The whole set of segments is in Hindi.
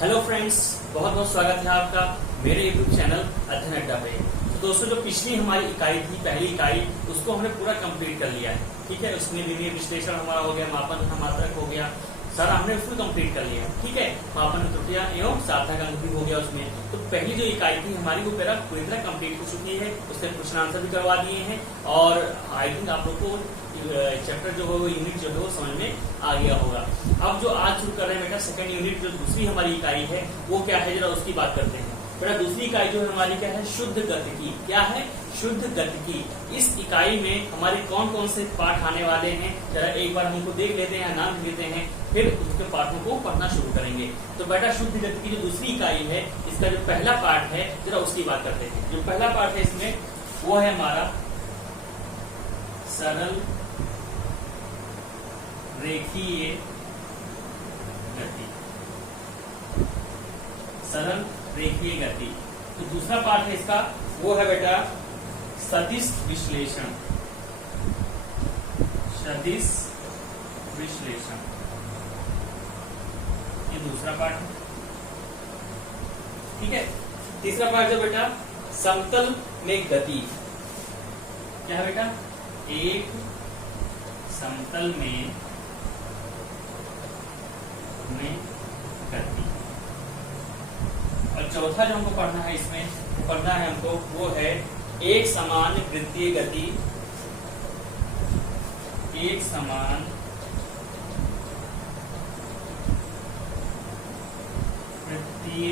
हेलो फ्रेंड्स, बहुत बहुत स्वागत है आपका मेरे यूट्यूब चैनल अध्ययन अड्डा पे। तो दोस्तों, जो पिछली हमारी इकाई थी, पहली इकाई, उसको हमने पूरा कंप्लीट कर लिया है। ठीक है, उसमें लिनियर विश्लेषण हमारा हो गया, मापन तथा मात्रक हो गया, सारा हमने उसको कंप्लीट कर लिया। ठीक है, मापन में त्रुटियां एवं सार्थक अंक भी हो गया उसमें। तो पहली जो इकाई थी हमारी वो पूरी तरह कंप्लीट हो चुकी है, उससे क्वेश्चन आंसर भी करवा दिए हैं और आई थिंक आप लोग को चैप्टर जो है वो यूनिट जो है वो समझ में आ गया होगा। अब जो आज शुरू कर रहे हैं बेटा सेकंड यूनिट, जो दूसरी हमारी इकाई है वो क्या है, जरा उसकी बात करते हैं। बेटा दूसरी इकाई जो है हमारी क्या है, शुद्ध गतिकी। क्या है? शुद्ध गतिकी। इस इकाई में हमारे कौन कौन से पाठ आने वाले हैं, जरा एक बार हमको देख लेते हैं, नाम लेते हैं, फिर उसके पाठों को पढ़ना शुरू करेंगे। तो बेटा शुद्ध गतिकी जो दूसरी इकाई है, इसका जो पहला पाठ है जरा उसकी बात करते हैं। जो पहला पाठ है इसमें वो है हमारा सरल रेखीय गति। सरल रेखीय गति। तो दूसरा पार्ट है इसका वो है बेटा सदिश विश्लेषण। सदिश विश्लेषण ये दूसरा पार्ट है। ठीक है, तीसरा पार्ट है बेटा समतल में गति। क्या है बेटा? एक समतल में गति। और चौथा जो हमको पढ़ना है इसमें, पढ़ना है हमको वो है एक समान वृत्तीय गति। एक समान वृत्तीय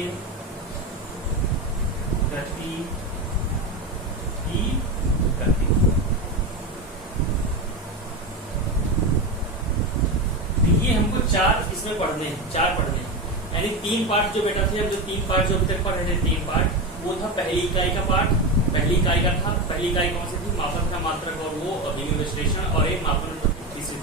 गति की गति। ये हमको चार इसमें पढ़ने हैं, चार पढ़ने हैं, यानी तीन पार्ट जो बेटा थे। अब जो तीन पार्ट जो अभी तक पढ़ रहे थे, तीन पार्ट, वो था पहली इकाई का पार्ट। पहली इकाई का था, पहली इकाई कौन सी थी? मापन का मात्रक और वो लिनियर विश्लेषण, और एक मापन तीसरी।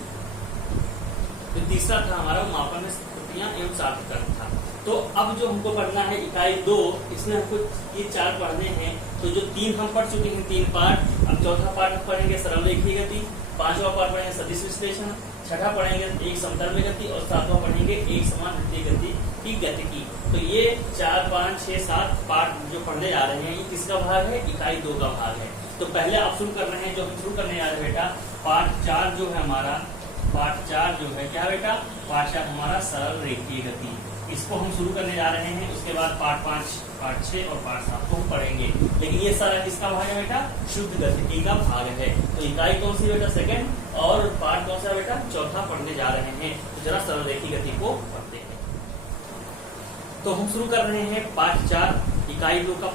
तो तीसरा था हमारा मापन में त्रुटियां एवं सार्थक अंक था। तो अब जो हमको पढ़ना है इकाई 2, इसमें हमको ये चार पढ़ने हैं। तो जो तीन हम पढ़ चुके हैं, तीन पार्ट, अब चौथा पार्ट हम पढ़ेंगे सरल रेखीय गति, पांचवा पार्ट पढ़ेंगे सदिश विश्लेषण, छठा पढ़ेंगे एक समतल में गति, और सातवां पढ़ेंगे एक समान वृत्तीय गति की गतिकी। तो ये 4, 5, 6, 7 पार्ट जो पढ़ने जा रहे हैं, ये किसका भाग है? इकाई 2 का भाग है। तो पहले आप शुरू कर रहे हैं, जो हम शुरू करने जा रहे हैं बेटा, पार्ट 4 जो है हमारा, पार्ट 4 जो है क्या बेटा? पार्ट 4 हमारा सरल रेखीय गति, इसको हम शुरू करने जा रहे हैं। उसके बाद पार्ट 5, पार्ट 6 और पार्ट 7 को हम पढ़ेंगे। लेकिन ये सारा किसका भाग है बेटा? शुद्ध गतिकी का भाग है। तो इकाई कौन सी बेटा? सेकंड। और पार्ट कौन सा बेटा? चौथा पढ़ने जा रहे हैं। तो जरा सरल रेखीय गति को पढ़ते हैं। तो हम शुरू कर रहे हैं पार्ट 4, इकाई 2 का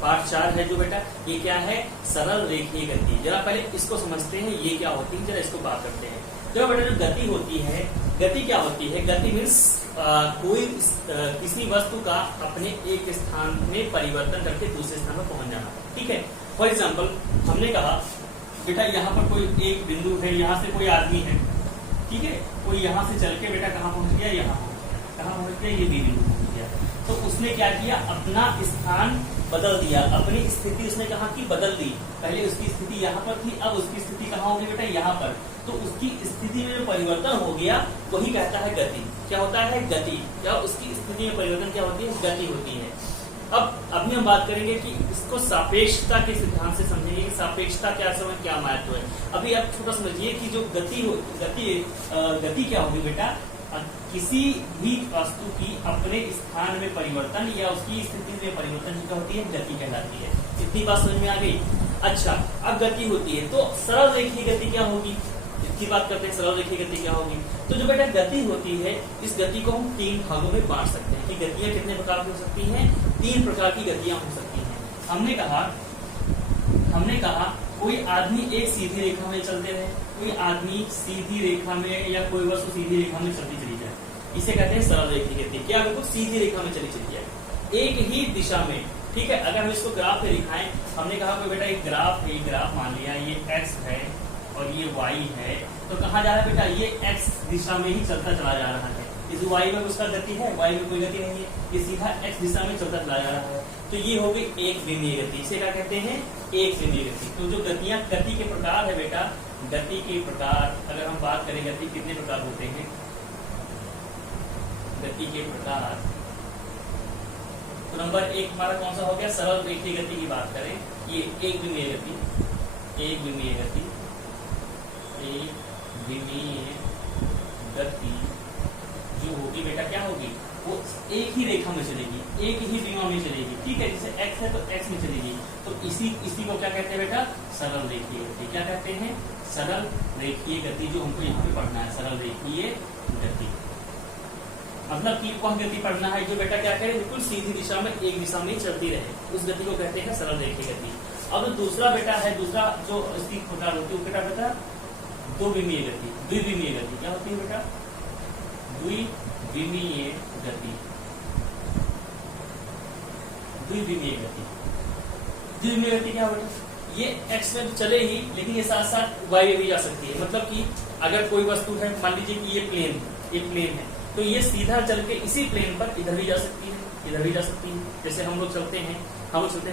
पार्ट 4 है जो बेटा, ये क्या है? सरल रेखीय गति। जरा पहले इसको समझते हैं, ये क्या होती है, जरा इसको बात करते हैं। तो बेटा जो गति होती है, गति क्या होती है? गति मीन्स कोई किसी वस्तु का अपने एक स्थान में परिवर्तन करके दूसरे स्थान पर पहुंच जाना। ठीक है, फॉर एग्जाम्पल हमने कहा बेटा यहाँ पर कोई एक बिंदु है, यहाँ से कोई आदमी है, ठीक है, कोई यहाँ से चल के बेटा कहाँ पहुंच गया? यहाँ पहुंच गया। कहाँ पहुंच गया? ये बिंदु पहुंच गया। तो उसने क्या किया? अपना स्थान बदल दिया, अपनी स्थिति उसने कहाँ की? बदल दी। पहले उसकी स्थिति यहाँ पर थी, अब उसकी स्थिति कहाँ होगी बेटा? यहाँ पर। तो उसकी स्थिति में जो परिवर्तन हो गया वही कहता है गति। क्या होता है? गति। क्या उसकी स्थिति में परिवर्तन क्या होती है? गति होती है। अब अभी हम बात करेंगे कि इसको सापेक्षता के सिद्धांत से समझेंगे कि सापेक्षता क्या समय क्या महत्व है। अभी आप छोटा समझिए कि जो गति क्या होगी बेटा? किसी भी वस्तु की अपने स्थान में परिवर्तन या उसकी स्थिति में परिवर्तन क्या होती है? गति कहलाती है। इतनी बात समझ में आ गई? अच्छा, अब गति होती है तो सरल रेखीय गति क्या होगी, इसकी बात करते हैं। सरल रेखीय गति क्या होगी? तो जो बेटा गति होती है, इस गति को हम 3 भागों में बांट सकते हैं कि गतियां कितने प्रकार की हो सकती हैं? 3 प्रकार की गतियां हो सकती हैं। हमने कहा कोई आदमी एक सीधी रेखा में चलते रहे, कोई आदमी सीधी रेखा में या कोई वस्तु सीधी रेखा में चलती चली जाए, इसे कहते हैं सरल रेखीय गति। क्या? बिल्कुल सीधी रेखा में चली जाए, एक ही दिशा में। ठीक है, अगर हम इसको ग्राफ पे दिखाएं, हमने कहा कोई बेटा एक ग्राफ है, ग्राफ मान लिया ये x है और ये y है, तो कहाँ जा रहा है बेटा? ये x दिशा में ही चलता चला जा रहा है। इस y में उसका गति है, y में कोई गति नहीं है, ये सीधा x दिशा में चलता चला जा रहा है। तो ये हो गई एक बिंदीय गति, इसे क्या कहते हैं? एक बिंदीय गति। तो जो गतियां, गति के प्रकार है बेटा, गति के प्रकार अगर हम बात करें, गति कितने प्रकार होते हैं? गति के प्रकार तो नंबर 1 हमारा कौन सा हो गया, सरल रेखीय गति की बात करें, ये एक विमीय गति, एक विमीय गति, एक विमीय गति जो होगी बेटा क्या होगी, वो एक ही रेखा में चलेगी, एक ही विमा में चलेगी, ठीक है। जैसे x है तो x में चलेगी, तो इसी को क्या कहते हैं बेटा, सरल रेखीय गति। क्या कहते हैं, सरल रेखीय गति, जो हमको यहाँ पे पढ़ना है, सरल रेखीय गति। मतलब कि वह गति पढ़ना है जो बेटा क्या करे, बिल्कुल सीधी दिशा में एक दिशा में चलती रहे, उस गति को कहते हैं सरल रेखीय गति। अब दूसरा बेटा है, दूसरा जो इसकी प्रकार होती है वो बेटा दो विमीय गति, द्विविमीय गति। क्या होती है बेटा, द्विविमीय गति, द्विविमीय गति। द्विविमीय गति क्या बेटा, ये x में चले ही, लेकिन ये साथ साथ y में भी जा सकती है। मतलब कि अगर कोई वस्तु है, मान लीजिए कि ये प्लेन है, तो ये सीधा चल के इसी प्लेन पर इधर भी जा सकती है, इधर भी जा सकती है। जैसे हम लोग चलते हैं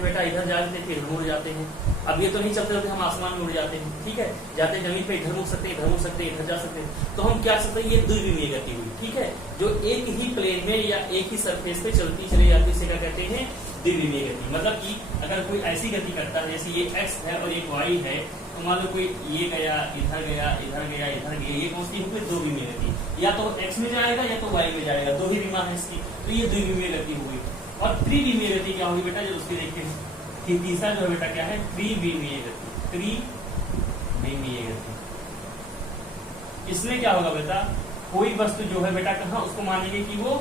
बेटा, इधर जाते हैं फिर इधर मुड़ जाते हैं। अब ये तो नहीं चलते हम आसमान में उड़ जाते हैं, ठीक है, जाते हैं जमीन पे, इधर मुड़ सकते हैं, इधर मुड़ सकते हैं, इधर जा सकते हैं। तो हम क्या सकते हैं, ये द्विविमीय गति हुई, ठीक है, जो एक ही प्लेन में या एक ही सरफेस पे चलती चली जाती है, इसे क्या कहते हैं, द्विविमीय गति। मतलब कि अगर कोई ऐसी गति करता है, जैसे ये x है और एक y है, तो मान लो कोई ये गया, इधर गया, इधर गया, इधर गया, ये कौन सी होगी, दो विमीय गति। या तो x में जाएगा या तो y में जाएगा, दो ही विमा है इसकी, तो ये द्विविमीय गति होगी। और त्रिविमीय गति क्या होगी बेटा, जो उसकी देखते हैं, तीसरा जो है बेटा क्या है, त्रिविमीय गति, त्रिविमीय गति। इसमें क्या होगा बेटा, कोई वस्तु जो है बेटा कहाँ, उसको मानेंगे कि वो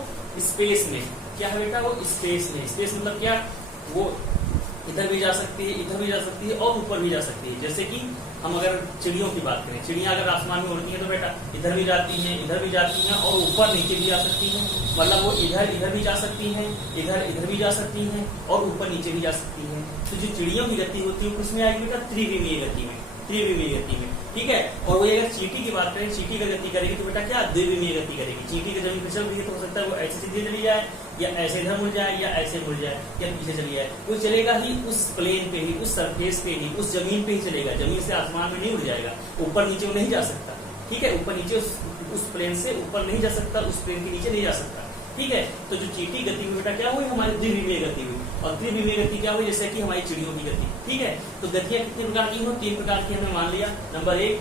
स्पेस में, क्या है बेटा, वो स्पेस में। स्पेस मतलब क्या, वो इधर भी जा सकती है, इधर भी जा सकती है और ऊपर भी जा सकती है। जैसे कि हम अगर चिड़ियों की बात करें, चिड़िया अगर आसमान में उड़ती है तो बेटा इधर भी जाती हैं, इधर भी जाती हैं और ऊपर नीचे भी जा सकती हैं। मतलब वो इधर भी जा सकती हैं, इधर भी जा सकती हैं और ऊपर नीचे भी जा सकती हैं। तो जो चिड़ियों की गति होती है किसमें आएगी बेटा, त्रिविमीय गति में, त्रिविमीय गति में, ठीक है। और वो अगर चींटी की बात करें, चींटी का गति करेगी तो बेटा क्या, द्विविमीय गति करेगी। चींटी की जमीन पर चल रही है तो हो सकता है वो ऐसे सीधे चली जाए, या ऐसे इधर मुड़ जाए, या ऐसे मुड़ जाए, या पीछे चली जाए। वो चलेगा ही उस प्लेन पे ही, उस सरफेस पे ही, उस जमीन पे ही चलेगा, जमीन से आसमान में नहीं उड़ जाएगा, ऊपर नीचे वो नहीं जा सकता, ठीक है। ऊपर नीचे उस प्लेन से ऊपर नहीं जा सकता, उस प्लेन के नीचे नहीं जा सकता, ठीक है। तो जो चींटी गति हुई बेटा क्या हुई, हमारी द्विविमीय गति हुई। और त्रिविमीय गति क्या हुई, जैसे कि हमारी चिड़ियों की गति, ठीक है। तो गतियां कितने प्रकार की हो, 3 प्रकार की हमने मान लिया। नंबर 1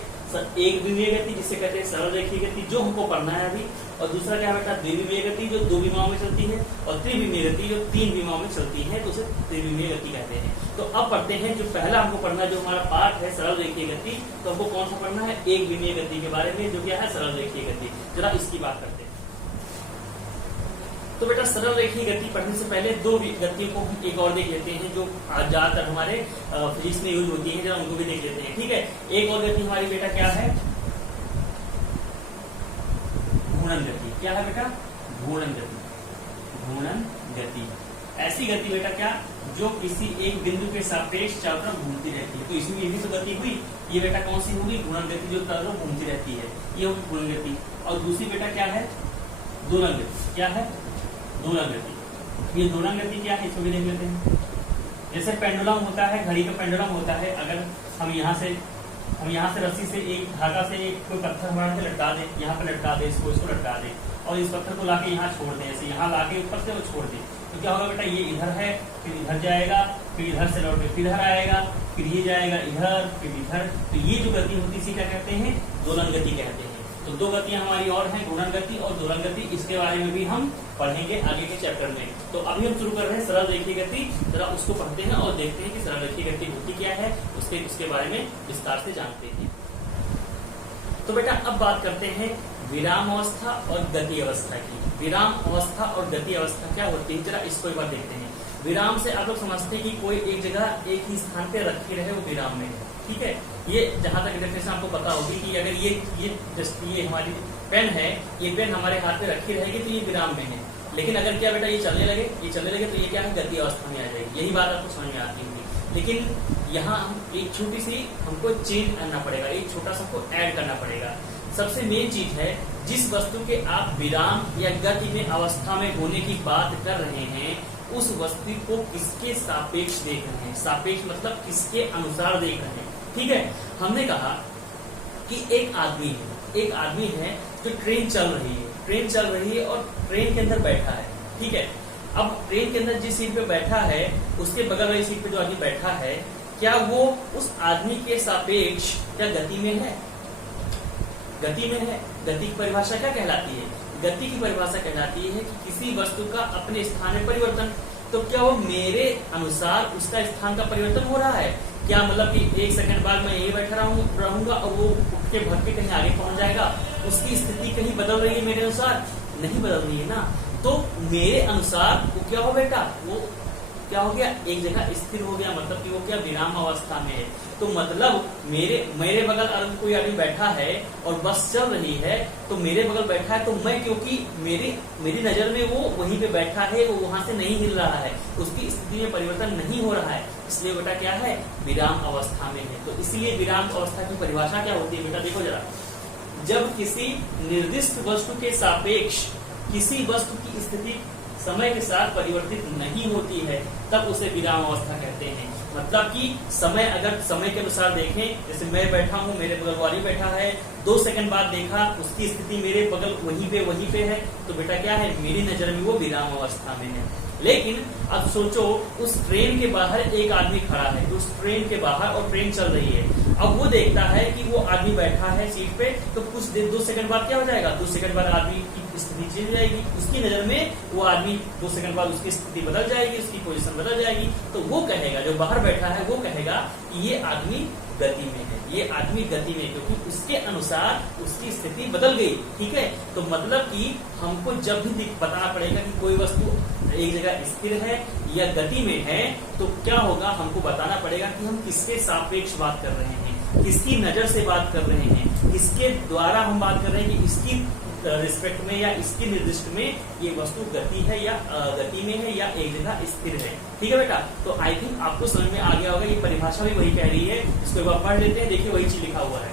एक विमीय गति, जिसे कहते हैं सरल रेखीय गति, जो हमको पढ़ना है अभी। और दूसरा क्या बेटा, द्विविमीय गति, जो 2 विमाओं में चलती है। और त्रिविमीय गति, जो 3 विमाओं में चलती है, तो उसे त्रिविमीय गति कहते हैं। तो अब पढ़ते हैं, जो पहला हमको पढ़ना है, जो हमारा पार्ट है सरल रेखीय गति, तो हमको कौन सा पढ़ना है, एक विमीय गति के बारे में, जो क्या है सरल रेखीय गति। जरा इसकी बात करते हैं। तो बेटा सरल रेखीय गति पढ़ने से पहले 2 गतियों को हम एक और देख लेते हैं, जो ज्यादातर हमारे फिजिक्स में यूज होती है, जरा उनको भी देख लेते हैं, ठीक है। एक और गति हमारी बेटा क्या है, घूर्णन गति। क्या है बेटा, घूर्णन गति, घूर्णन गति। ऐसी गति बेटा क्या, जो किसी एक बिंदु के सापेक्ष चारों तरफ घूमती रहती है। तो इसमें ये भी तो गति हुई, ये बेटा कौन सी होगी, घूर्णन गति, जो चारों तरफ घूमती रहती है, ये होगी घूर्णन गति। और दूसरी बेटा क्या है, दोलन गति। क्या है, दोलन गति। ये दोलन गति क्या है, इसको भी देख लेते हैं। जैसे पेंडुलम होता है, घड़ी का पेंडुलम होता है, अगर हम यहाँ से रस्सी से एक धागा से कोई पत्थर हमारे लटका दे, यहाँ पर लटका दे, इसको लटका दे, और इस पत्थर को लाके यहाँ छोड़ दे, ऐसे यहाँ लाके ऊपर से वो छोड़ दे, तो क्या होगा बेटा, ये इधर है, फिर इधर जाएगा, फिर इधर से लौट के फिर इधर आएगा, फिर ये जाएगा इधर, फिर इधर। तो ये जो गति होती है इसे क्या कहते हैं, दोलन गति कहते हैं। तो 2 गतियां हमारी और हैं, घूर्णन गति और दोलन गति। इसके बारे में भी हम पढ़ेंगे आगे के चैप्टर में। तो अभी हम शुरू कर रहे हैं सरल रेखीय गति। जरा उसको पढ़ते हैं और देखते हैं कि सरल रेखीय गति होती क्या है, उसके बारे में विस्तार से जानते हैं। तो बेटा अब बात करते हैं विराम अवस्था और गति अवस्था की। विराम अवस्था और गति अवस्था क्या होती है, जरा इसको एक बार देखते हैं। विराम से आप लोग समझते हैं कि कोई एक जगह एक ही स्थान पे रखे रहे, वो विराम में है, ठीक है। ये जहां तक डेफिनेशन आपको पता होगी कि अगर ये हमारी पेन है, ये पेन हमारे हाथ में रखी रहेगी तो ये विराम में है। लेकिन अगर क्या बेटा ये चलने लगे तो ये क्या है, गति अवस्था में आ जाएगी। यही बात आपको समझ में आती होगी। लेकिन यहाँ हम एक छोटी सी हमको चेंज करना पड़ेगा, एक छोटा सा को ऐड करना पड़ेगा। सबसे मेन चीज है, जिस वस्तु के आप विराम या गति में अवस्था में होने की बात कर रहे हैं, उस वस्तु को किसके सापेक्ष देख रहे हैं। सापेक्ष मतलब किसके अनुसार देख रहे हैं, ठीक है। हमने कहा कि एक आदमी है जो ट्रेन चल रही है और ट्रेन के अंदर बैठा है, ठीक है। अब ट्रेन के अंदर जिस सीट पे बैठा है उसके बगल वाली सीट पे जो आदमी बैठा है, क्या वो उस आदमी के सापेक्ष क्या गति में है? गति में है। गति की परिभाषा क्या कहलाती है? गति की परिभाषा कहलाती है कि किसी वस्तु का अपने स्थान में परिवर्तन। तो क्या वो मेरे अनुसार उसका स्थान का परिवर्तन हो रहा है? क्या मतलब कि 1 सेकंड बाद मैं यही बैठा रहूंगा और वो उठ के भग के कहीं आगे पहुंच जाएगा? उसकी स्थिति कहीं बदल रही है मेरे अनुसार? नहीं बदल रही है ना। तो मेरे अनुसार वो क्या हो बेटा, वो क्या हो गया, एक जगह स्थिर हो गया, मतलब कि वो क्या विराम अवस्था में है। तो मतलब मेरे बगल अगर कोई आदमी बैठा है और बस चल रही है, तो मेरे बगल बैठा है तो मैं, क्योंकि मेरी नजर में वो वहीं पे बैठा है, वो वहां से नहीं हिल रहा है, उसकी स्थिति में परिवर्तन नहीं हो रहा है, इसलिए बेटा क्या है, विराम अवस्था में है। तो इसलिए विराम अवस्था की परिभाषा क्या होती है बेटा, देखो जरा, जब किसी निर्दिष्ट वस्तु के सापेक्ष किसी वस्तु की स्थिति समय के साथ परिवर्तित नहीं होती है, तब उसे विराम अवस्था कहते हैं। मतलब कि समय, अगर समय के अनुसार देखें, जैसे मैं बैठा हूँ, मेरे बगल वाली बैठा है, 2 सेकंड बाद देखा उसकी स्थिति मेरे बगल वहीं पे है, तो बेटा क्या है, मेरी नजर में वो विराम अवस्था में है। लेकिन अब सोचो, उस ट्रेन के बाहर एक आदमी खड़ा है, उस ट्रेन के बाहर, और ट्रेन चल रही है। अब वो देखता है कि वो आदमी बैठा है सीट पे, तो कुछ देर 2 सेकंड बाद क्या हो जाएगा, 2 सेकंड बाद आदमी की स्थिति चेंज हो जाएगी, उसकी नजर में वो आदमी 2 सेकंड बाद उसकी स्थिति बदल जाएगी, उसकी पोजीशन बदल जाएगी। तो वो कहेगा, जो बाहर बैठा है वो कहेगा कि ये आदमी गति में है, ये आदमी गति में, क्योंकि उसके अनुसार उसकी स्थिति बदल गई। ठीक है, तो मतलब कि हमको जब भी बताना पड़ेगा कि कोई वस्तु एक जगह स्थिर है या गति में है, तो क्या होगा, हमको बताना पड़ेगा कि हम किसके सापेक्ष बात कर रहे हैं, किसकी नजर से बात कर रहे हैं, किसके द्वारा हम बात कर रहे हैं कि इसकी रिस्पेक्ट में या इसकी निर्दिष्ट में ये वस्तु गति है या गति में है या एक जगह स्थिर है। ठीक है बेटा, तो आई थिंक आपको समझ में आ गया होगा, ये परिभाषा भी वही कह रही है। इसको एक बार पढ़ लेते हैं, देखिए वही चीज लिखा हुआ है।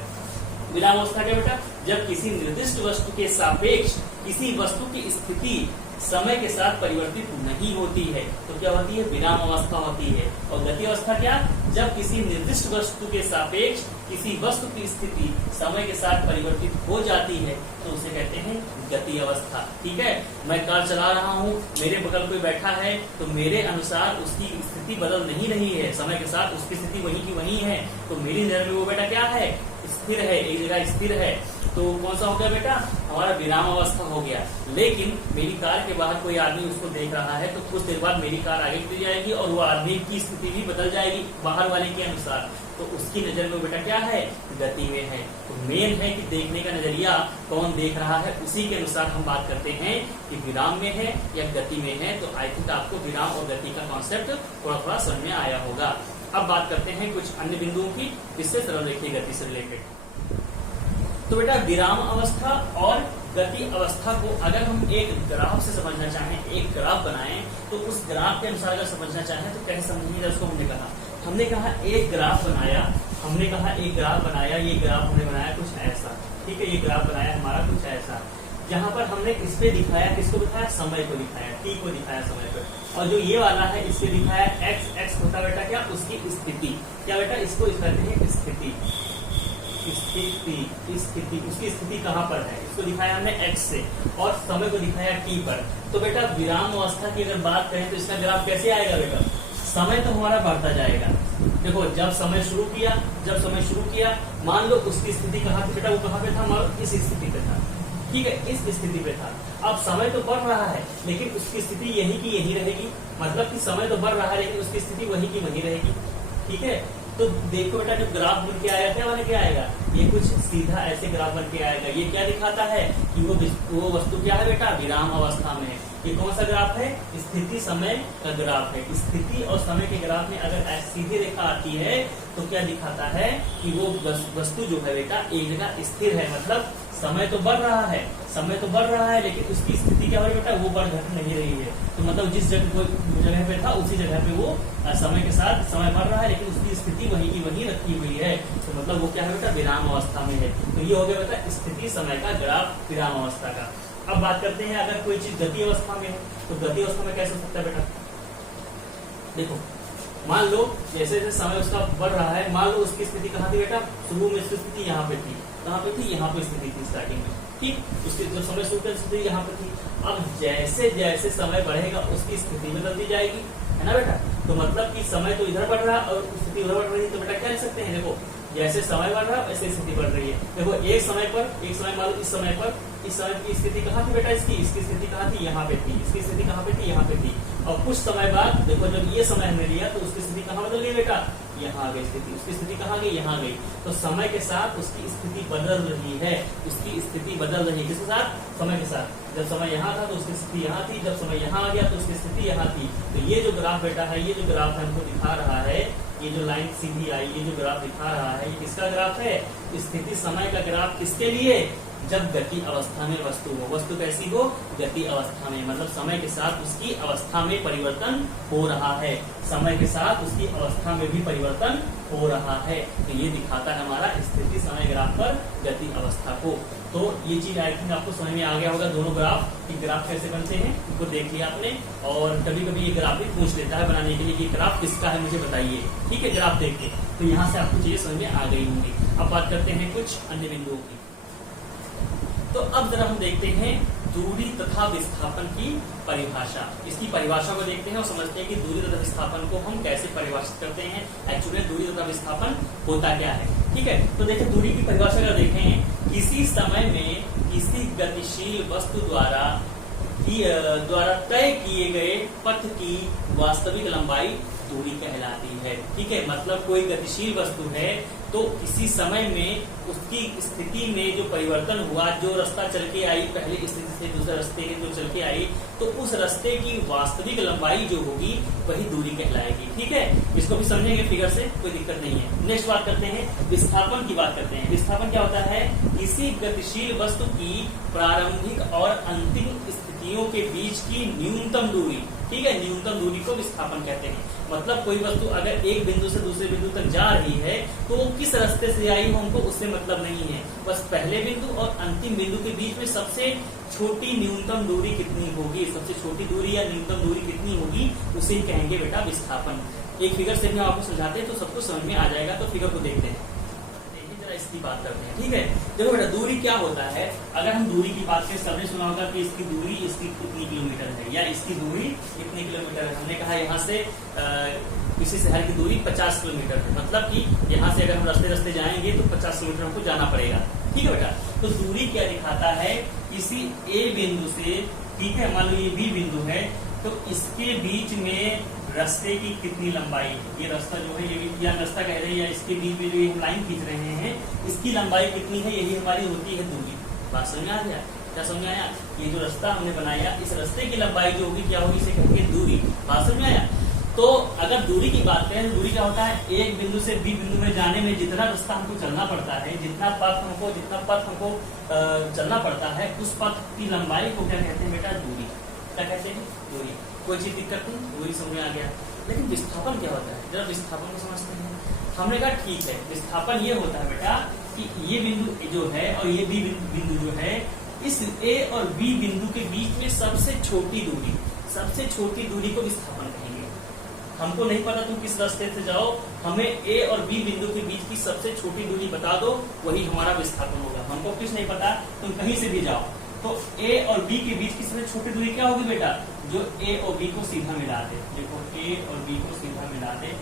विराम अवस्था क्या बेटा, जब किसी निर्दिष्ट वस्तु के सापेक्ष किसी वस्तु की स्थिति समय के साथ परिवर्तित नहीं होती है, तो क्या होती है, विराम अवस्था होती है। और गति अवस्था क्या, जब किसी निर्दिष्ट वस्तु के सापेक्ष किसी वस्तु की स्थिति समय के साथ परिवर्तित हो जाती है, तो उसे कहते हैं गति अवस्था। ठीक है, मैं कार चला रहा हूँ, मेरे बगल कोई बैठा है, तो मेरे अनुसार उसकी स्थिति बदल नहीं रही है, समय के साथ उसकी स्थिति वहीं की वहीं है, तो मेरी नजर में वो बेटा क्या है, स्थिर है, एक जगह स्थिर है। तो कौन सा हो गया बेटा, हमारा विराम अवस्था हो गया। लेकिन मेरी कार के बाहर कोई आदमी उसको देख रहा है, तो कुछ देर बाद मेरी कार आगे चली जाएगी और वो आदमी की स्थिति भी बदल जाएगी बाहर वाले के अनुसार, तो उसकी नजर में बेटा क्या है, गति में है। तो मेन है कि देखने का नजरिया कौन देख रहा है, उसी के अनुसार हम बात करते हैं कि विराम में है या गति में है। तो आई थिंक आपको विराम और गति का कॉन्सेप्ट थोड़ा थोड़ा समझ में आया होगा। अब बात करते हैं कुछ अन्य बिंदुओं की, जिससे सरल देखिए गति से रिलेटेड। तो बेटा विराम अवस्था और गति अवस्था को अगर हम एक ग्राफ से समझना चाहें, एक ग्राफ बनाएं, तो उस ग्राफ के अनुसार अगर समझना चाहें तो कैसे समझेंगे, उसको हमने कहा एक ग्राफ बनाया, एक ग्राफ बनाया, ये ग्राफ हमने बनाया कुछ ऐसा। ठीक है, ये ग्राफ बनाया हमारा कुछ ऐसा, जहां पर हमने इस पे दिखाया, किसको दिखाया, समय को दिखाया, टी को दिखाया समय पर, और जो ये वाला है इस पे दिखाया एक्स। एक्स होता बेटा क्या, उसकी स्थिति, क्या बेटा, इसको कहते हैं स्थिति, उसकी स्थिति कहाँ पर है, इसको दिखाया हमने एक्स से, और समय को दिखाया टी पर। तो बेटा विराम अवस्था की अगर बात करें तो इसका ग्राफ कैसे आएगा बेटा, समय तो हमारा बढ़ता जाएगा। देखो जब समय शुरू किया, मान लो उसकी स्थिति कहाँ थी बेटा, वो कहाँ पे था, मान लो इस स्थिति पे था। ठीक है, इस स्थिति पे था। अब समय तो बढ़ रहा है, लेकिन उसकी स्थिति यही की यही रहेगी, मतलब कि समय तो बढ़ रहा है लेकिन उसकी स्थिति वही की वही रहेगी। ठीक है, तो देखो बेटा जब ग्राफ बन के आएगा, क्या बन के आएगा, ये कुछ सीधा ऐसे ग्राफ बन के आएगा। ये क्या दिखाता है कि वो वस्तु क्या है बेटा, विराम अवस्था में है। ये कौन सा ग्राफ है, स्थिति समय का ग्राफ है। स्थिति और समय के ग्राफ में अगर सीधी रेखा आती है तो क्या दिखाता है कि वो वस्तु जो है बेटा एक जगह स्थिर है, मतलब समय तो बढ़ रहा है लेकिन उसकी स्थिति क्या हो रही है बेटा, वो बढ़ घट नहीं रही है। तो मतलब जिस जगह पे था उसी जगह पे वो समय के साथ समय बढ़ रहा है लेकिन उसकी स्थिति वहीं की वहीं रखी हुई है, तो मतलब वो क्या है बेटा, विराम अवस्था में है। तो ये हो गया बेटा स्थिति समय का ग्राफ विराम अवस्था का। अब बात करते हैं अगर कोई चीज गति अवस्था में है, तो गति अवस्था में कैसे हो सकता है बेटा, देखो मान लो जैसे जैसे समय उसका बढ़ रहा है, मान लो उसकी स्थिति कहाँ थी बेटा, शुरू में उसकी स्थिति यहाँ पे थी, कहाँ पे थी, यहाँ पे स्थिति थी स्टार्टिंग में। ठीक, उसकी जब समय शुरू की स्थिति यहाँ पर थी। अब जैसे जैसे समय बढ़ेगा उसकी स्थिति बदलती जाएगी, है ना बेटा। तो मतलब कि समय तो इधर बढ़ रहा है और स्थिति उधर बढ़ रही है, तो बेटा क्या लिख सकते हैं, देखो जैसे समय बढ़ रहा है वैसे स्थिति बढ़ रही है। देखो एक समय मान लो इस समय की स्थिति कहाँ थी बेटा, इसकी स्थिति कहाँ थी, यहाँ पे थी। इसकी स्थिति कहाँ पे थी, यहाँ पे थी। और कुछ समय बाद देखो जब ये समय हमने लिया तो उसकी स्थिति कहाँ बदल गई बेटा, यहाँ आ गई स्थिति। उसकी स्थिति कहाँ गई, यहाँ गई। तो समय के साथ उसकी स्थिति बदल रही है, उसकी स्थिति बदल रही है। किसके साथ, समय के साथ। जब समय यहाँ था तो उसकी स्थिति यहाँ थी, जब समय यहाँ आ गया तो उसकी स्थिति यहाँ थी। तो ये जो ग्राफ बेटा है, ये जो ग्राफ हमको दिखा रहा है, ये जो लाइन सीधी आई, ये जो ग्राफ दिखा रहा है, ये किसका ग्राफ है, स्थिति समय का ग्राफ। किसके लिए, जब गति अवस्था में वस्तु हो। वस्तु कैसी हो, गति अवस्था में, मतलब समय के साथ उसकी अवस्था में परिवर्तन हो रहा है। समय के साथ उसकी अवस्था में भी परिवर्तन हो रहा है। तो ये दिखाता है हमारा स्थिति समय ग्राफ पर गति अवस्था को। तो ये चीज आई थिंक आपको समझ में आ गया होगा। दोनों ग्राफ कैसे बनते हैं उनको देख लिया आपने। और कभी कभी ये ग्राफ भी पूछ लेता है बनाने के लिए कि ग्राफ किसका है मुझे बताइए, ठीक है, ग्राफ देख के। तो यहाँ से आपको चीजें समझ में आ गई होंगी। अब बात करते हैं कुछ अन्य बिंदुओं की। तो अब जरा हम देखते हैं दूरी तथा विस्थापन की परिभाषा। इसकी परिभाषा को देखते हैं और समझते हैं कि दूरी तथा विस्थापन को हम कैसे परिभाषित करते हैं। एक्चुअली दूरी तथा विस्थापन होता क्या है, ठीक है। तो देखिए दूरी की परिभाषा अगर देखें, किसी समय में किसी गतिशील वस्तु द्वारा तय किए गए पथ की वास्तविक लंबाई दूरी कहलाती है, ठीक है। मतलब कोई गतिशील वस्तु है तो किसी समय में उसकी स्थिति में जो परिवर्तन हुआ, जो रास्ता चल के आई पहले स्थिति से दूसरे रास्ते में जो चल के आई, तो उस रास्ते की वास्तविक लंबाई जो होगी वही दूरी कहलाएगी, ठीक है। इसको भी समझेंगे फिगर से, कोई दिक्कत नहीं है। नेक्स्ट बात करते हैं विस्थापन की बात करते हैं। विस्थापन क्या होता है, किसी गतिशील वस्तु की प्रारंभिक और अंतिम स्थितियों के बीच की न्यूनतम दूरी, ठीक है, न्यूनतम दूरी को विस्थापन कहते हैं। मतलब कोई वस्तु अगर एक बिंदु से दूसरे बिंदु तक जा रही है तो वो किस रास्ते से आई हमको उससे मतलब नहीं है। बस पहले बिंदु और अंतिम बिंदु के बीच में सबसे छोटी न्यूनतम दूरी कितनी होगी, सबसे छोटी दूरी या न्यूनतम दूरी कितनी होगी, उसे ही कहेंगे बेटा विस्थापन। एक फिगर से हम आपको समझाते हैं तो सबको समझ में आ जाएगा। तो फिगर को देखते हैं, इसकी बात करते हैं, ठीक है। देखो बेटा दूरी क्या होता है, अगर हम दूरी की बात करें, सबने सुना होगा कि इसकी दूरी इसकी कितनी किलोमीटर है या इसकी दूरी कितनी किलोमीटर है। हमने कहा यहाँ से किसी शहर की दूरी 50 किलोमीटर है। मतलब कि यहाँ से अगर हम रास्ते जाएंगे तो 50 किलोमीटर हमको जाना पड़ेगा, ठीक है बेटा। तो दूरी क्या दिखाता है, किसी ए बिंदु से, ठीक है, मान लो ये बी बिंदु है, तो इसके बीच में रास्ते की कितनी लंबाई, ये रास्ता जो है ये या रास्ता कह रहे हैं या इसके बीच में जो हम लाइन खींच रहे हैं इसकी लंबाई कितनी है, यही हमारी होती है दूरी। बात समझ में आ गया, क्या समझ में आया। ये जो रास्ता हमने बनाया इस रास्ते की लंबाई जो होगी क्या होगी, इसे कहेंगे दूरी। बात समझ में आया। तो अगर दूरी की बात करें तो दूरी क्या होता है, एक बिंदु से बी बिंदु में जाने में जितना रास्ता हमको चलना पड़ता है, जितना पथ हमको चलना पड़ता है, उस पथ की लंबाई को क्या कहते हैं बेटा, दूरी। क्या कहते हैं, दूरी। कोई चीज दिक्कत नहीं, दूरी समझ में आ गया। लेकिन विस्थापन क्या होता है, जरा विस्थापन को समझते हैं। हमने कहा ठीक है, विस्थापन ये होता है बेटा कि ये बिंदु जो है और ये बी बिंदु जो है, इस ए और बी बिंदु के बीच में सबसे छोटी दूरी को विस्थापन कहेंगे। हमको नहीं पता तुम किस रास्ते से जाओ, हमें ए और बी बिंदु के बीच की सबसे छोटी दूरी बता दो, वही हमारा विस्थापन होगा। हमको कुछ नहीं पता, तुम कहीं से भी जाओ, तो ए और बी के बीच की सबसे छोटी दूरी क्या होगी बेटा, जो ए और बी को सीधा मिला दे। देखो ए और बी को सीधा मिला दे,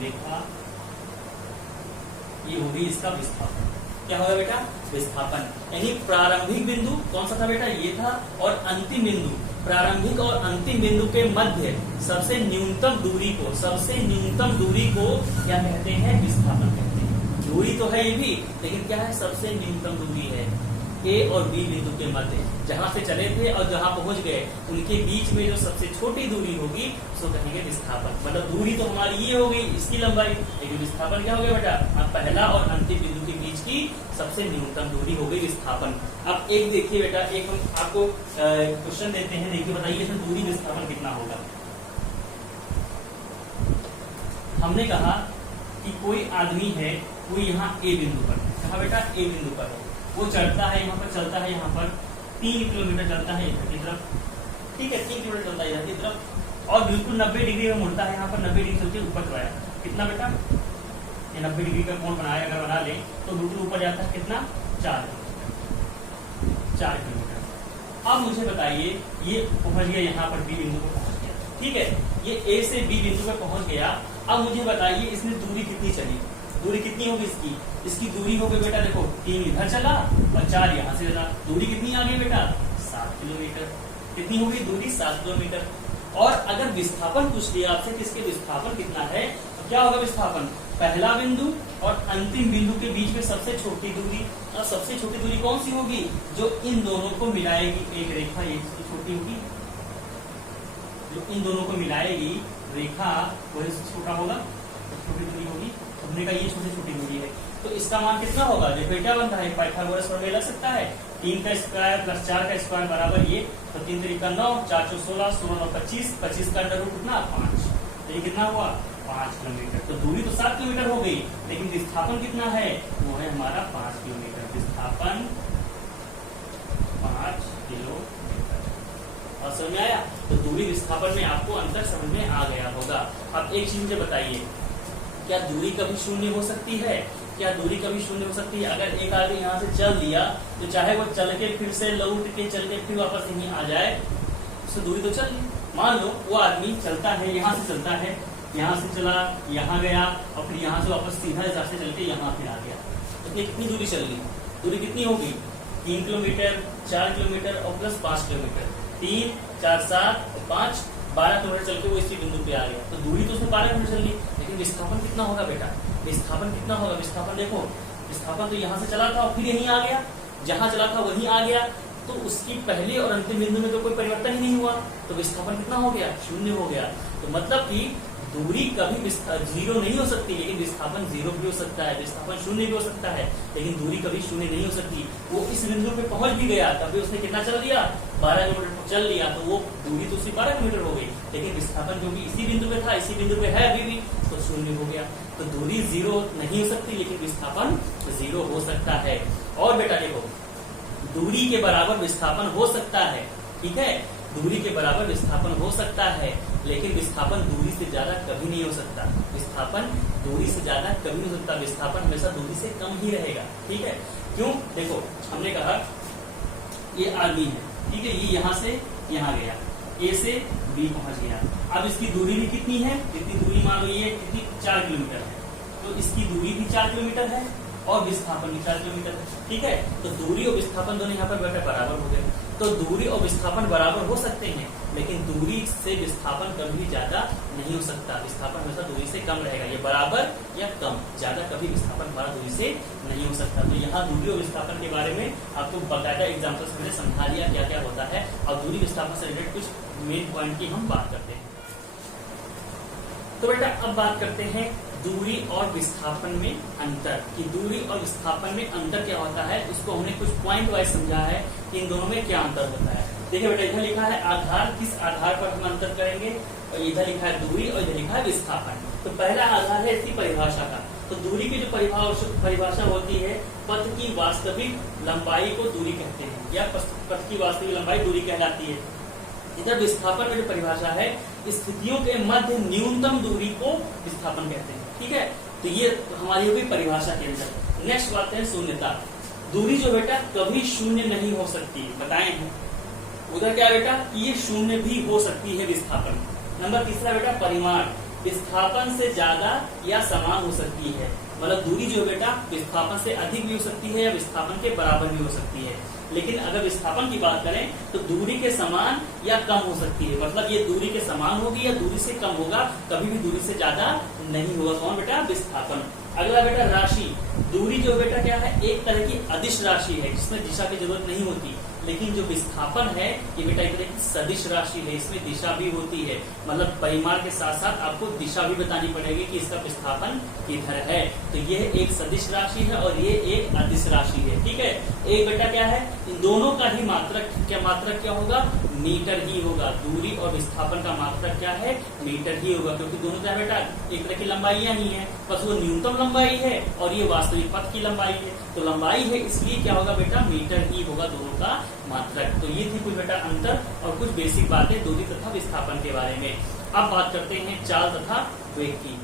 लिखा, ये होगी इसका विस्थापन। क्या होगा बेटा, विस्थापन। यानी प्रारंभिक बिंदु कौन सा था बेटा, ये था, और अंतिम बिंदु, प्रारंभिक और अंतिम बिंदु के मध्य सबसे न्यूनतम दूरी को क्या कहते हैं, विस्थापन कहते हैं। दूरी तो है ये भी, लेकिन क्या है, सबसे न्यूनतम दूरी है ए और बी बिंदु के मध्य, जहां से चले थे और जहां पहुंच गए उनके बीच में जो सबसे छोटी दूरी होगी उसको कहेंगे विस्थापन। मतलब दूरी तो हमारी ये हो गई, इसकी लंबाई, लेकिन विस्थापन क्या हो गया बेटा, पहला और अंतिम बिंदु के बीच की सबसे न्यूनतम दूरी हो गई विस्थापन। अब एक देखिए बेटा, एक हम आपको क्वेश्चन देते हैं, देखिए बताइए इसमें दूरी विस्थापन कितना होगा। हमने कहा कि कोई आदमी है, कोई यहाँ ए बिंदु पर, कहा बेटा ए बिंदु पर है, वो चढ़ता है यहाँ पर, चलता है यहाँ पर 3 किलोमीटर चलता है इधर की तरफ, ठीक है, 3 किलोमीटर चलता है इधर की तरफ, और बिल्कुल 90 डिग्री में मुड़ता है यहाँ पर, 90 डिग्री चलते ऊपर चलाया। कितना बेटा, ये 90 डिग्री का कोण बनाया, अगर बना ले तो बिल्कुल ऊपर जाता है कितना, 4 किलोमीटर। अब मुझे बताइए, ये पहुंच गया यहाँ पर बी बिंदु पर पहुंच गया, ठीक है, ये ए से बी बिंदु पर पहुंच गया। अब मुझे बताइए इसने दूरी कितनी चली, दूरी कितनी होगी इसकी दूरी हो गई बेटा, देखो 3 इधर चला और 4 यहाँ से चला, दूरी कितनी आ गई बेटा 7 किलोमीटर। कितनी होगी दूरी 7 किलोमीटर। और अगर विस्थापन पूछ लिया आपसे कि इसके विस्थापन कितना है, तो क्या होगा विस्थापन, पहला बिंदु और अंतिम बिंदु के बीच में सबसे छोटी दूरी। और सबसे छोटी दूरी कौन सी होगी, जो इन दोनों को मिलाएगी, एक रेखा ये छोटी होगी, जो इन दोनों को मिलाएगी रेखा वही छोटा होगा, छोटी दूरी होगी। हमने कहा ये छोटी दूरी है, तो इसका मान कितना होगा, देखो क्या बनता है, पाइथागोरस प्रमेय लग सकता है, 3 का स्क्वायर प्लस 4 का स्क्वायर बराबर ये, तो 3 3 9, 4 4 16, 16 9 25, 25 का अंडर रूट कितना 5, तो ये कितना हुआ 5 किलोमीटर। तो दूरी तो 7 किलोमीटर हो गई, लेकिन विस्थापन कितना है, वो है हमारा 5 किलोमीटर, विस्थापन 5 किलोमीटर। और समझ में आया, तो दूरी विस्थापन में आपको अंतर समझ में आ गया होगा। अब एक चीज मुझे बताइए, क्या दूरी कभी शून्य हो सकती है, क्या दूरी कभी शून्य हो सकती है। अगर एक आदमी यहाँ से चल दिया, तो चाहे वो चल के फिर से लौट के चल के फिर वापस यहीं आ जाए, उससे दूरी तो चल, मान लो वो आदमी चलता है, यहाँ से चलता है, यहाँ से चला, यहाँ गया और फिर यहाँ से वापस सीधा हिसाब से चल के यहाँ फिर आ गया, तो कितनी दूरी चल गई, दूरी कितनी होगी 3 किलोमीटर, 4 किलोमीटर और प्लस 5 किलोमीटर, 3 4 7 5 12 किलोमीटर चल के वो इसी बिंदु पे आ गया। तो दूरी तो उसमें 12 किलोमीटर चल गई, लेकिन विस्थापन कितना होगा बेटा, विस्थापन कितना होगा, विस्थापन देखो, विस्थापन तो यहाँ से चला था और फिर यहीं आ गया, जहां चला था वहीं आ गया, तो उसकी पहले और अंतिम बिंदु में तो कोई परिवर्तन ही नहीं हुआ, तो विस्थापन कितना हो गया, शून्य हो गया। तो मतलब कि दूरी कभी जीरो नहीं हो सकती, लेकिन विस्थापन जीरो भी हो सकता है, विस्थापन शून्य भी हो सकता है, लेकिन दूरी कभी शून्य नहीं हो सकती। वो इस बिंदु पे पहुंच भी गया, तभी उसने कितना चल दिया 12 किलोमीटर चल लिया, तो वो दूरी तो उसकी 12 किलोमीटर हो गई, लेकिन विस्थापन जो भी इसी बिंदु पे था, इसी बिंदु पे है अभी भी, तो शून्य हो गया। तो दूरी जीरो नहीं हो सकती, लेकिन विस्थापन जीरो हो सकता है। और बेटा देखो, दूरी के बराबर विस्थापन हो सकता है, ठीक है, दूरी के बराबर विस्थापन हो सकता है, लेकिन विस्थापन दूरी से ज्यादा कभी नहीं हो सकता, विस्थापन दूरी से ज्यादा कभी नहीं हो सकता, विस्थापन हमेशा दूरी से कम ही रहेगा, ठीक है। क्यों, देखो हमने कहा ये आदमी है, ठीक है, ये यहाँ से यहाँ गया, ए से बी पहुंच गया, अब इसकी दूरी भी कितनी है, कितनी दूरी मान लो ये कितनी 4 किलोमीटर है, तो इसकी दूरी भी 4 किलोमीटर है और विस्थापन भी 4 किलोमीटर है, ठीक है। तो दूरी और विस्थापन दोनों यहाँ पर बेटा बराबर हो गए, तो दूरी और विस्थापन बराबर हो सकते हैं, लेकिन दूरी से विस्थापन कभी भी ज्यादा नहीं हो सकता, विस्थापन हमेशा दूरी से कम रहेगा, ये बराबर या कम, ज्यादा कभी विस्थापन हमारा दूरी से नहीं हो सकता। तो यहाँ दूरी और विस्थापन के बारे में आपको बकायदा एग्जाम्पल से मैंने समझा दिया क्या क्या होता है। अब दूरी विस्थापन से रिलेटेड कुछ मेन पॉइंट की हम बात करते हैं। तो बेटा अब बात करते हैं दूरी और विस्थापन में अंतर, कि दूरी और विस्थापन में अंतर क्या होता है, उसको हमने कुछ पॉइंट वाइज समझा है कि इन दोनों में क्या अंतर होता है। देखिए बेटा, इधर लिखा है आधार, किस आधार पर हम अंतर करेंगे, और इधर लिखा है दूरी और इधर लिखा है विस्थापन। तो पहला आधार है इसकी परिभाषा का, तो दूरी की जो परिभाषा होती है, पथ की वास्तविक लंबाई को दूरी कहते हैं, या पथ की वास्तविक लंबाई दूरी कहलाती है। इधर विस्थापन में जो परिभाषा है, स्थितियों के मध्य न्यूनतम दूरी को विस्थापन कहते हैं, ठीक है। तो ये हमारी होगी परिभाषा के अंदर। नेक्स्ट बात है शून्यता, दूरी जो बेटा कभी शून्य नहीं हो सकती, बताए हैं। उधर क्या बेटा, ये शून्य भी हो सकती है विस्थापन। नंबर तीसरा बेटा परिमाण, विस्थापन से ज्यादा या समान हो सकती है, मतलब दूरी जो बेटा विस्थापन से अधिक भी हो सकती है या विस्थापन के बराबर भी हो सकती है। लेकिन अगर विस्थापन की बात करें तो दूरी के समान या कम हो सकती है, मतलब ये दूरी के समान होगी या दूरी से कम होगा, कभी भी दूरी से ज्यादा नहीं होगा। कौन बेटा, विस्थापन। अगला बेटा राशि, दूरी जो बेटा क्या है, एक तरह की अदिश राशि है जिसमें दिशा की जरूरत नहीं होती, लेकिन जो विस्थापन है ये बेटा एक तरह की सदिश राशि है, इसमें दिशा भी होती है, मतलब परिमाण के साथ साथ आपको दिशा भी बतानी पड़ेगी कि इसका विस्थापन किधर है। तो ये एक सदिश राशि है और ये एक अदिश राशि है, ठीक है। एक बेटा क्या है, इन दोनों का ही मात्रक क्या होगा, मीटर ही होगा। दूरी और विस्थापन का मात्रक क्या है, मीटर ही होगा, क्योंकि दोनों क्या बेटा एक तरह की लंबाइयां ही है, बस वो न्यूनतम लंबाई है और ये वास्तविक पथ की लंबाई है। तो लंबाई है इसलिए क्या होगा बेटा, मीटर ही होगा दोनों का मात्रक। तो ये थी कुछ बेटा अंतर और कुछ बेसिक बातें दूरी तथा विस्थापन के बारे में। अब बात करते हैं चाल तथा वेग की।